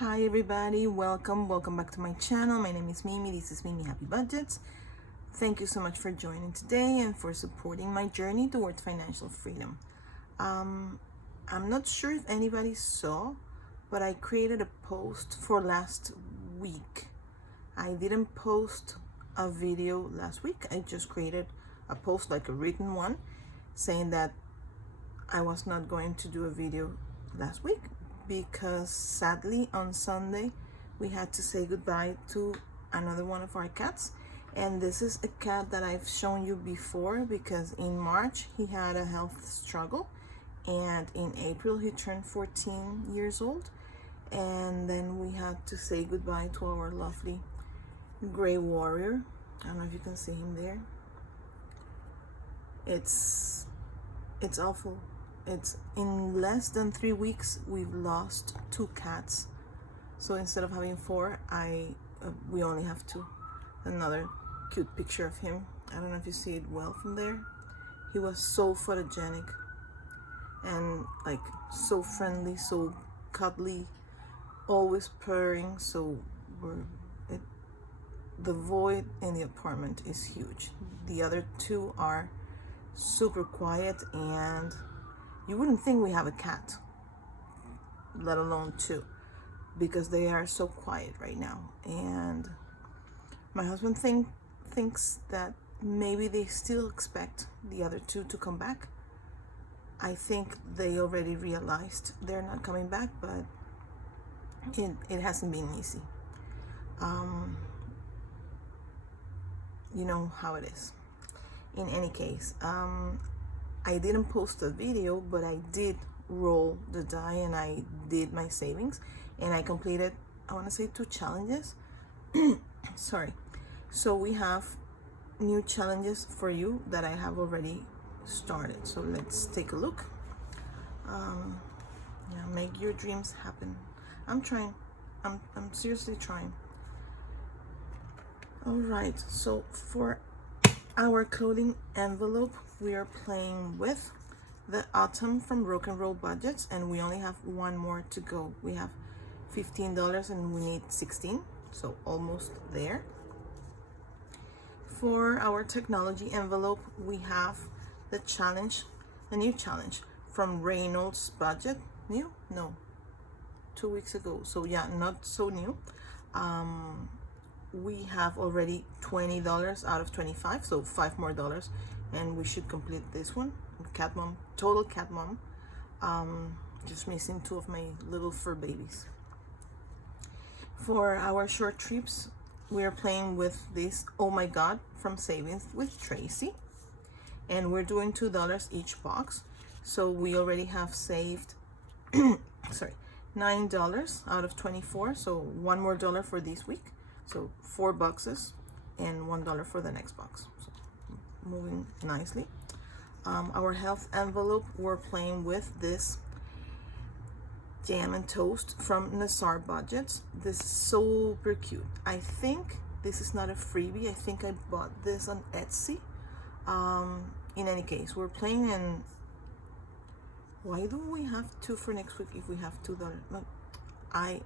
Hi everybody, welcome back to my channel. My name is Mimi. This is Mimi Happy Budgets. Thank you so much for joining today and for supporting my journey towards financial freedom. I'm not sure if anybody saw, but I created a post for last week. I didn't post a video last week. I just created a post, like a written one, saying that I was not going to do a video last week because sadly on Sunday we had to say goodbye to another one of our cats. And this is a cat that I've shown you before because in March he had a health struggle, and in April he turned 14 years old, and then we had to say goodbye to our lovely gray warrior. I don't know if you can see him there. It's awful. It's in less than 3 weeks we've lost 2 cats. So instead of having 4, we only have 2. Another cute picture of him. I don't know if you see it well from there. He was so photogenic and like so friendly, so cuddly, always purring. So the void in the apartment is huge. The other 2 are super quiet, and you wouldn't think we have a cat, let alone 2, because they are so quiet right now. And my husband thinks that maybe they still expect the other 2 to come back. I think they already realized they're not coming back, but it hasn't been easy. You know how it is. In any case, I didn't post a video, but I did roll the die and I did my savings, and I completed, I want to say 2 challenges. Sorry. So we have new challenges for you that I have already started. So let's take a look. Yeah, make your dreams happen. I'm trying. I'm seriously trying. All right. So for our clothing envelope, we are playing with the autumn from Reynolds Budget, and we only have 1 more to go. We have $15 and we need 16, so almost there. For our technology envelope, we have the new challenge from Reynolds Budget. New? No, 2 weeks ago. So yeah, not so new. We have already $20 out of 25, so $5 more, and we should complete this one. Cat mom, total cat mom. Just missing 2 of my little fur babies. For our short trips, we are playing with this Oh My God from Savings with Traci, and we're doing $2 each box. So we already have saved sorry, $9 out of 24, so $1 more for this week. So 4 boxes and $1 for the next box. So moving nicely. Our health envelope, we're playing with this jam and toast from Nazar Budgets. This is super cute. I think this is not a freebie. I think I bought this on Etsy. In any case, we're playing in. Why don't we have 2 for next week if we have $2? No, I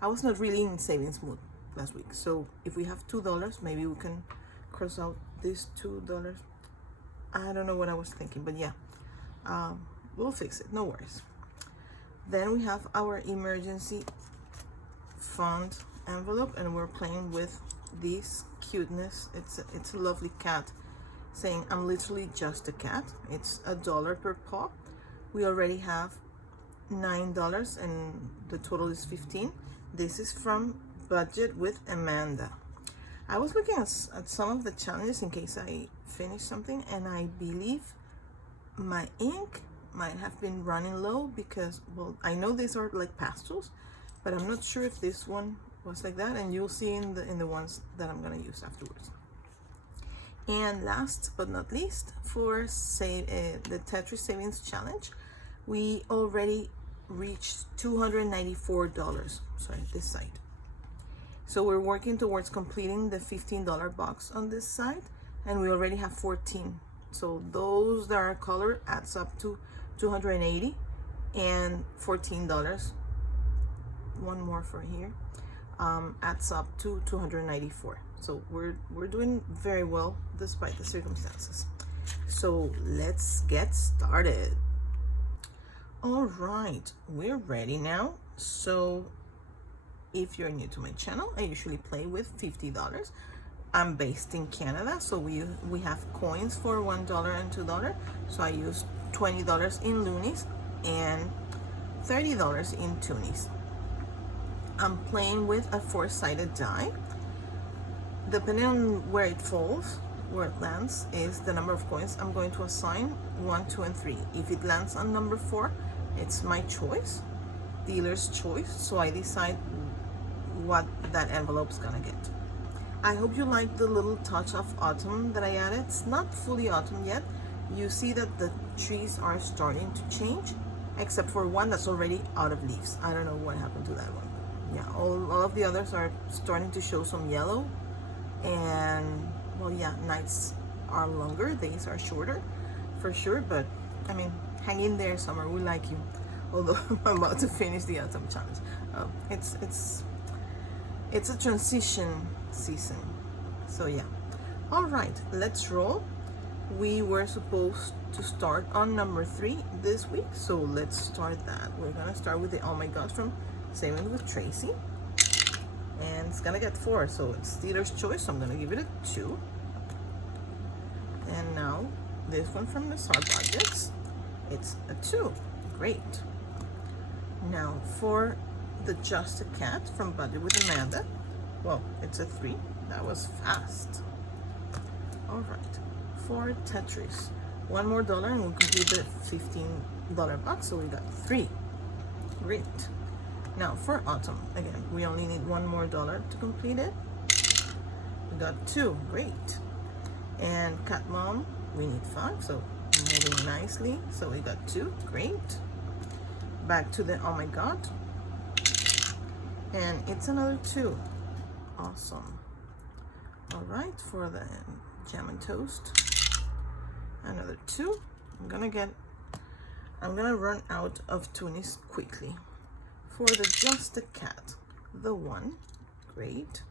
was not really in savings mood last week, so if we have $2, maybe we can cross out this $2. I don't know what I was thinking, but yeah, we'll fix it, no worries. Then we have our emergency fund envelope, and we're playing with this cuteness. It's a lovely cat saying I'm literally just a cat. It's $1 per paw. We already have $9 and the total is 15. This is from Budget with Amanda. I was looking at some of the challenges in case I finished something, and I believe my ink might have been running low because, well, I know these are like pastels, but I'm not sure if this one was like that, and you'll see in the ones that I'm gonna use afterwards. And last but not least, for the Tetris Savings Challenge, we already reached $294. Sorry, this side. So we're working towards completing the $15 box on this side, and we already have 14. So those that are colored adds up to $280 and $14 one more for here, adds up to 294. So we're doing very well despite the circumstances. So let's get started. All right, we're ready now. So if you're new to my channel, I usually play with $50. I'm based in Canada, so we have coins for $1 and $2. So I use $20 in Loonies and $30 in Toonies. I'm playing with a 4-sided die. Depending on where it falls, where it lands, is the number of coins I'm going to assign 1, 2, and 3. If it lands on number 4, it's my choice, dealer's choice, so I decide what that envelope's gonna get. I hope you like the little touch of autumn that I added. It's not fully autumn yet. You see that the trees are starting to change, except for one that's already out of leaves. I don't know what happened to that one. Yeah, all of the others are starting to show some yellow, and well, yeah, nights are longer, days are shorter for sure, but I mean, hang in there, summer, we like you. Although I'm about to finish the autumn challenge. It's a transition season, so yeah. All right, let's roll. We were supposed to start on number 3 this week, so let's start that. We're gonna start with the Oh My God from Saving with Traci, and it's gonna get 4, so it's dealer's choice, so I'm gonna give it a 2. And now this one from the Budget, it's a 2. Great. Now for the Just a Cat from Budget with Amanda, well, it's a 3. That was fast. All right. For Tetris, $1 more and we'll complete the $15 box, so we got 3. Great. Now for Autumn, again, we only need $1 more to complete it. We got 2. Great. And Cat Mom, we need 5, so moving nicely, so we got 2. Great. Back to the Oh My God, and it's another 2. Awesome. All right, for the Jam and Toast, another 2. I'm gonna run out of Toonies quickly. For the Just a Cat, the 1. Great.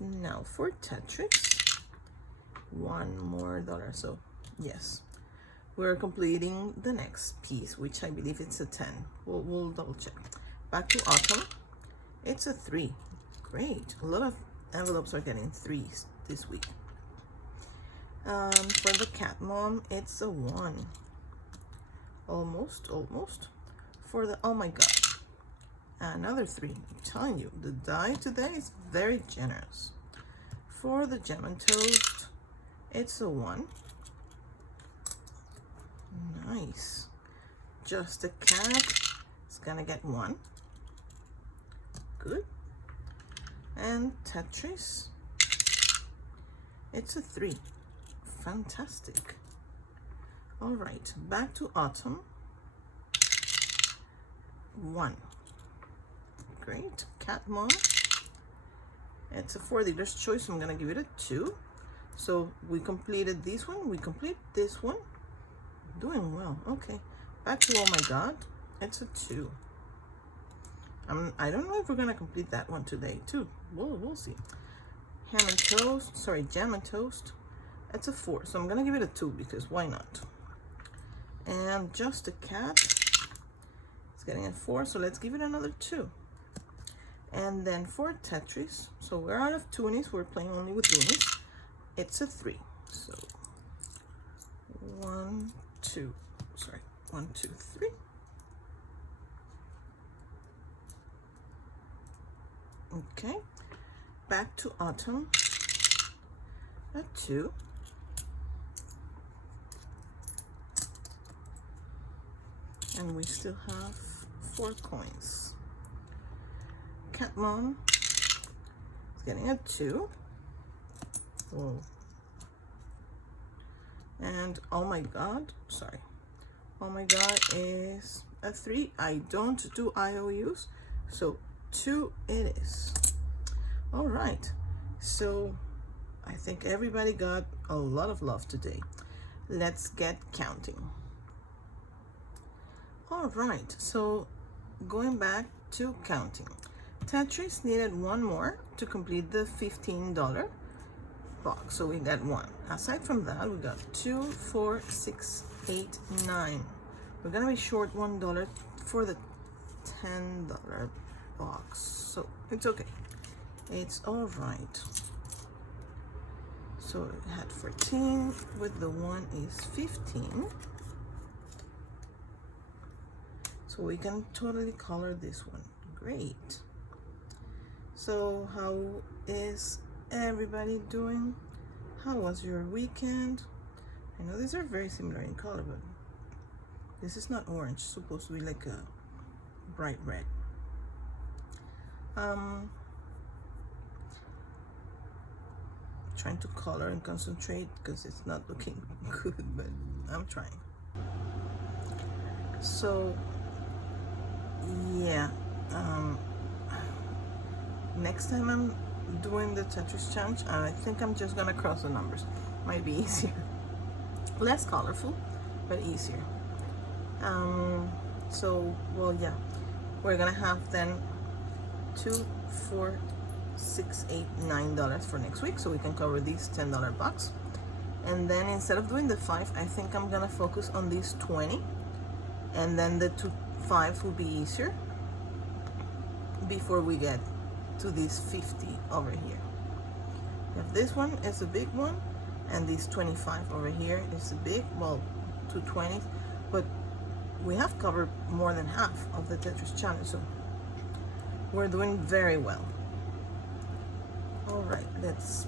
Now for Tetris, $1 more, so yes, we're completing the next piece, which I believe it's a 10. We'll double check. Back to Autumn, it's a 3. Great. A lot of envelopes are getting 3s this week. For the Cat Mom, it's a 1. Almost. For the Oh My God, another 3. I'm telling you, the die today is very generous. For the Jam and Toast, it's a 1. Nice. Just a Cat is gonna get 1. Good. And Tetris, it's a 3. Fantastic. All right, back to Autumn. 1. Great. Cat Mom, it's a 4 dealer's choice, so I'm gonna give it a 2. So we completed this one, we complete this one. Doing well. Okay, back to Oh My God, it's a 2. I don't know if we're gonna complete that one today too. We'll see. Jam and Toast, it's a 4, so I'm gonna give it a 2 because why not. And Just a Cat, it's getting a 4, so let's give it another 2. And then for Tetris, so we're out of Toonies, we're playing only with Loonies, it's a 3. So 1, 2, 3. Okay, back to Autumn, a 2. And we still have 4 coins. Cat Mom is getting a 2. Whoa. And Oh My God, Oh My God is a 3. I don't do IOUs, so 2 it is. All right, so I think everybody got a lot of love today. Let's get counting. All right, so going back to counting. Tetris needed one more to complete the $15 box, so we got one. Aside from that, we got 2, 4, 6, 8, 9. We're gonna be short $1 for the $10 box, so it's okay. It's all right. So it had 14 with the 1 is 15. So we can totally color this one. Great. So how is everybody doing? How was your weekend? I know these are very similar in color, but this is not orange. It's supposed to be like a bright red. Trying to color and concentrate because it's not looking good, but I'm trying. So yeah, next time I'm doing the Tetris challenge, I think I'm just gonna cross the numbers. Might be easier. Less colorful, but easier. So, well, yeah, we're gonna have then 2, 4, 6, 8, $9 for next week, so we can cover these $10 bucks. And then instead of doing the 5, I think I'm gonna focus on these 20, and then the 2 5 will be easier before we get to these 50 over here. If this one is a big one, and this 25 over here is a big, well, 2 20s, but we have covered more than half of the Tetris challenge, so we're doing very well. All right, let's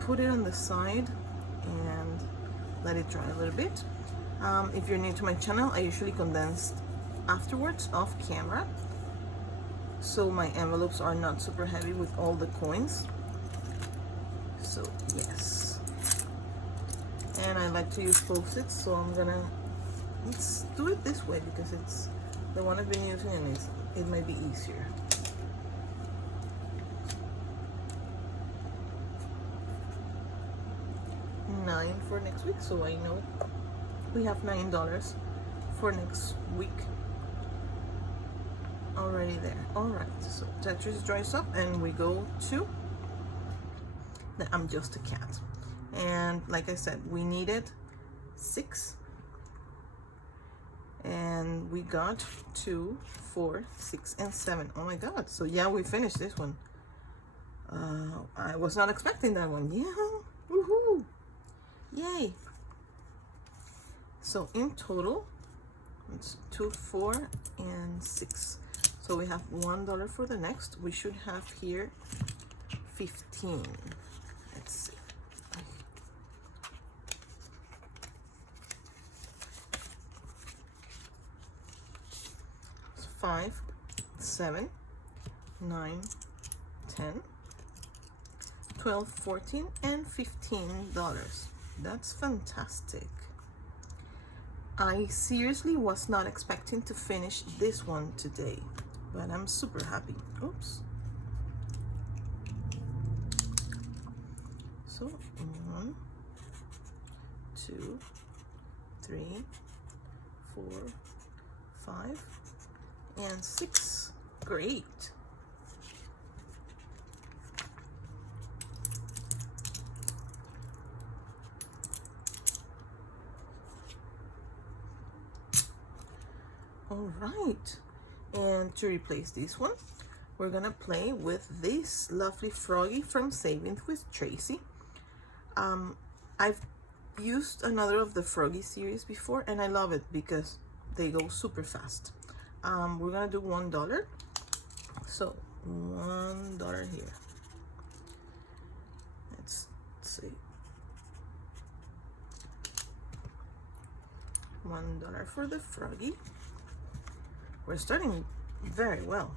put it on the side and let it dry a little bit. If you're new to my channel, I usually condense afterwards off camera, so my envelopes are not super heavy with all the coins. So yes, and I like to use Post-its, so let's do it this way because it's the one I've been using and it might be easier. $9 for next week, so I know we have $9 for next week already there. All right, so Tetris dries up and we go to the I'm Just a Cat. And like I said, we needed 6 and we got 2, 4, 6, and 7. Oh my god, so yeah, we finished this one. I was not expecting that one. Yeah, woohoo, yay. So in total it's 2, 4, and 6. So we have $1 for the next. We should have here 15. Let's see. 5, 7, 9, 10, 12, 14, and $15. That's fantastic. I seriously was not expecting to finish this one today, but I'm super happy. Oops. So 1, 2, 3, 4, 5, and 6. Great. All right, and to replace this one, we're gonna play with this lovely froggy from Saving with Traci. I've used another of the froggy series before and I love it because they go super fast. We're gonna do $1, so $1 here. Let's see, $1 for the froggy. We're starting very well.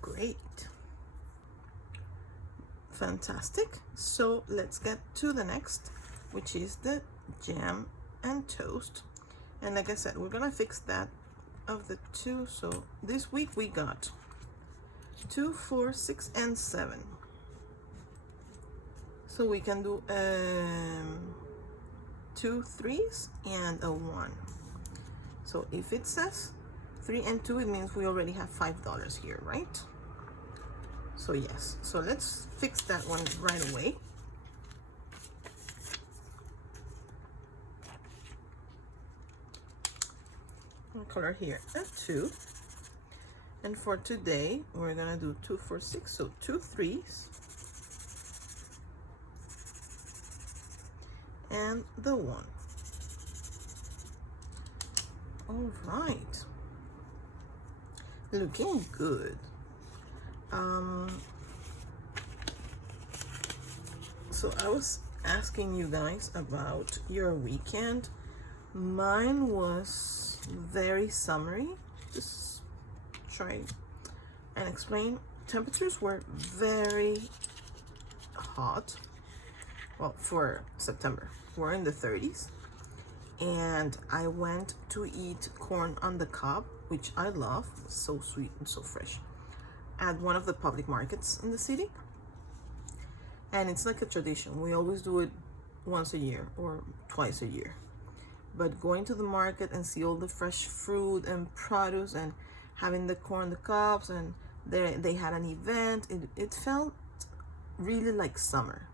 Great. Fantastic. So let's get to the next, which is the jam and toast. And like I said, we're gonna fix that of the 2. So this week we got 2, 4, 6, and 7. So we can do 2 3s and a 1. So if it says 3 and 2, it means we already have $5 here, right? So yes, so let's fix that one right away. I'll color here a 2. And for today, we're gonna do 2 4 6, so 2 3s. And the 1. All right. Looking good. So I was asking you guys about your weekend. Mine was very summery. Just try and explain. Temperatures were very hot. Well, for September, we're in the 30s. And I went to eat corn on the cob, which I love. It's so sweet and so fresh, at one of the public markets in the city. And it's like a tradition. We always do it once a year or twice a year. But going to the market and see all the fresh fruit and produce and having the corn on the cobs, and they had an event, it felt really like summer.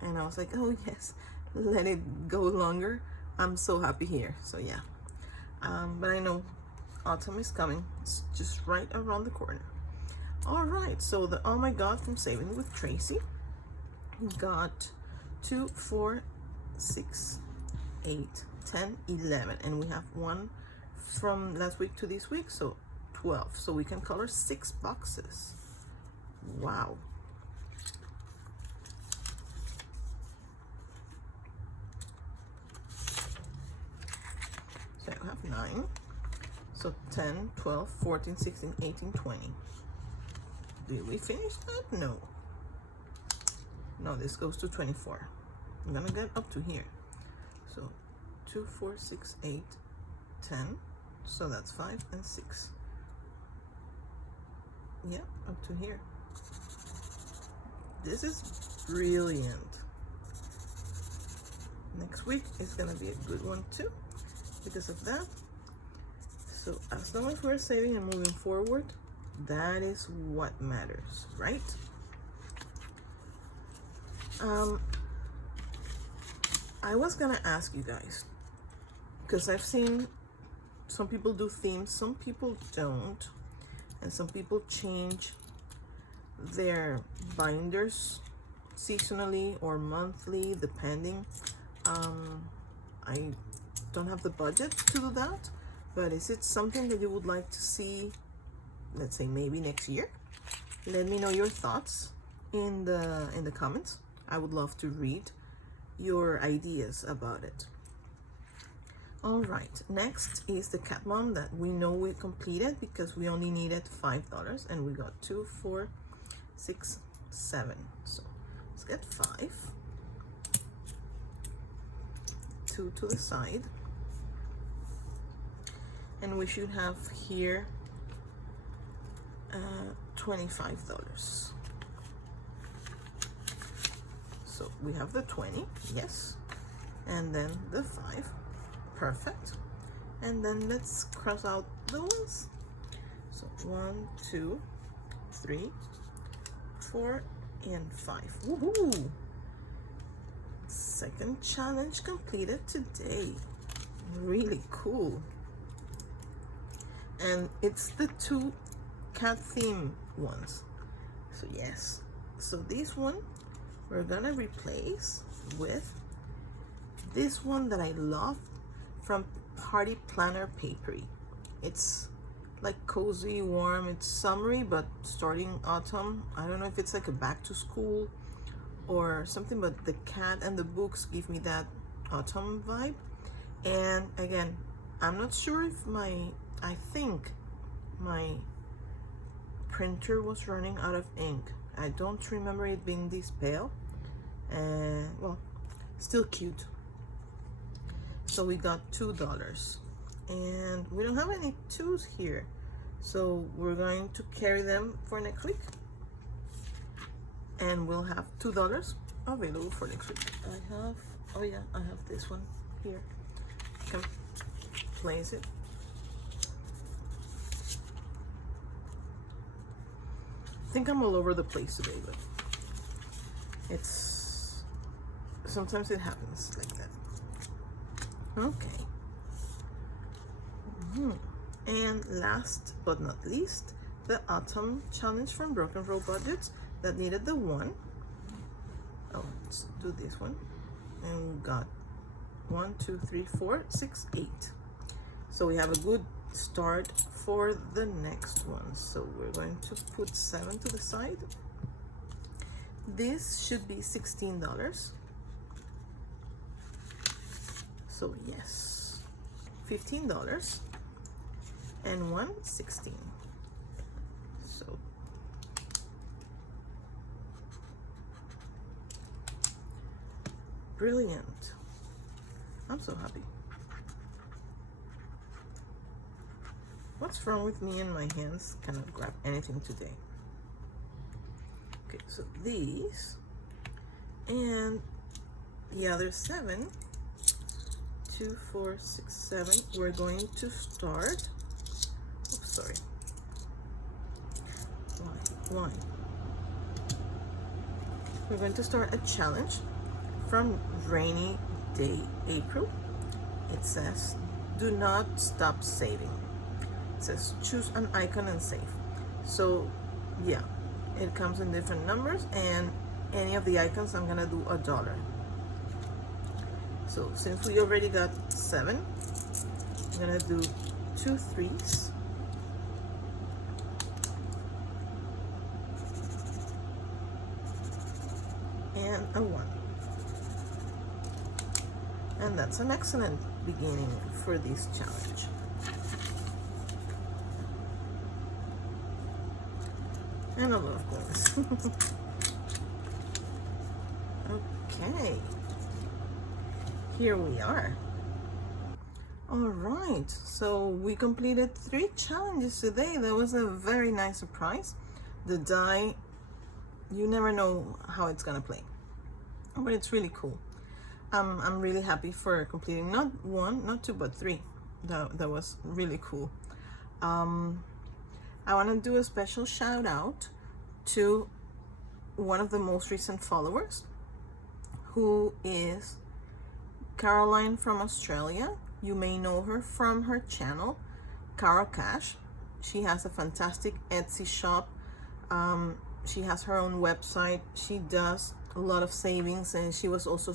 And I was like, oh yes, let it go longer. I'm so happy here. So yeah, but I know autumn is coming. It's just right around the corner. All right, so the Oh My God from Saving with Traci got 2 4 6 8 10 11, and we have one from last week to this week, so 12. So we can color 6 boxes. Wow. So I have 9. So 10, 12, 14, 16, 18, 20. Did we finish that? No. No, this goes to 24. I'm gonna get up to here. So 2, 4, 6, 8, 10. So that's 5 and 6. Yeah, up to here. This is brilliant. Next week is gonna be a good one too, because of that. So as long as we're saving and moving forward, that is what matters, right? I was gonna ask you guys, because I've seen some people do themes, some people don't, and some people change their binders seasonally or monthly, depending. I don't have the budget to do that, but is it something that you would like to see, let's say maybe next year? Let me know your thoughts in the comments. I would love to read your ideas about it. All right, next is the cat mom that we know we completed because we only needed $5 and we got 2 4 6 7. So let's get 5. 2 to the side, and we should have here $25. So we have the 20, yes, and then the 5, perfect. And then let's cross out the ones. So 1 2 3 4 and 5. Woohoo! Second challenge completed today. Really cool. And it's the 2 cat theme ones. So yes, so this one we're gonna replace with this one that I love from Party Planner Paperie. It's like cozy, warm, it's summery, but starting autumn. I don't know if it's like a back to school or something, but the cat and the books give me that autumn vibe. And again, I'm not sure if I think my printer was running out of ink. I don't remember it being this pale, and well, still cute. So we got $2, and we don't have any 2s here, so we're going to carry them for next week, and we'll have $2 available for next week. I have, oh yeah, I have this one here. Can place it. I think I'm all over the place today, but it's, sometimes it happens like that. Okay. And last but not least, the autumn challenge from Broken Roll Budgets that needed the one. Oh, let's do this one. And we got 1, 2, 3, 4, 6, 8. So we have a good start for the next one. So we're going to put 7 to the side. This should be $16. So yes, $15 and 1, 16. So brilliant. I'm so happy. What's wrong with me and my hands? Cannot grab anything today. Okay, so these and the other 7, 2, 4, 6, 7. We're going to start. Oops, sorry. Why? We're going to start a challenge from Rainy Day April. It says, "Do not stop saving." It says, "Choose an icon and save." So yeah, it comes in different numbers, and any of the icons I'm gonna do $1. So since we already got 7, I'm gonna do 2 3s. And a 1. And that's an excellent beginning for this challenge. And a lot of coins. Okay. Here we are. All right, so we completed 3 challenges today. That was a very nice surprise. The die, you never know how it's gonna play, but it's really cool. I'm really happy for completing not 1, not 2, but 3. That was really cool. I want to do a special shout out to one of the most recent followers, who is Caroline from Australia. You may know her from her channel, CaroCash. She has a fantastic Etsy shop. She has her own website. She does a lot of savings, and she was also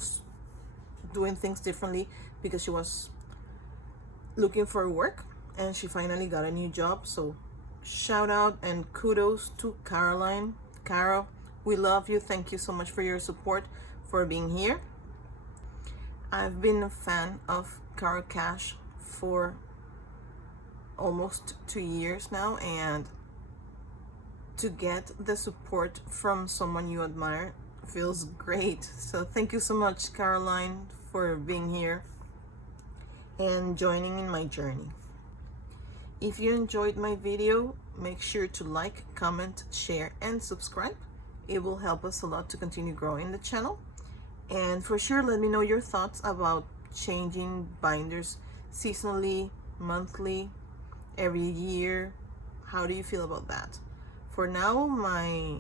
doing things differently because she was looking for work and she finally got a new job. So shout out and kudos to Caroline. Caro, we love you. Thank you so much for your support, for being here. I've been a fan of CaroCash for almost 2 years now, and to get the support from someone you admire feels great. So thank you so much, Caroline, for being here and joining in my journey. If you enjoyed my video, make sure to like, comment, share, and subscribe. It will help us a lot to continue growing the channel. And for sure, let me know your thoughts about changing binders seasonally, monthly, every year. How do you feel about that? For now, my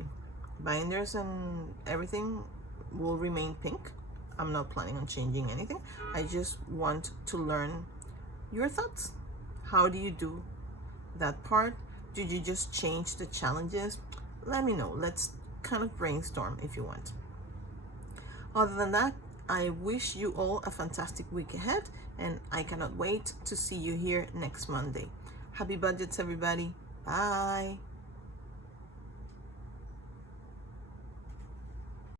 binders and everything will remain pink. I'm not planning on changing anything. I just want to learn your thoughts. How do you do that part? Did you just change the challenges? Let me know. Let's kind of brainstorm if you want. Other than that, I wish you all a fantastic week ahead, and I cannot wait to see you here next Monday. Happy budgets, everybody. Bye.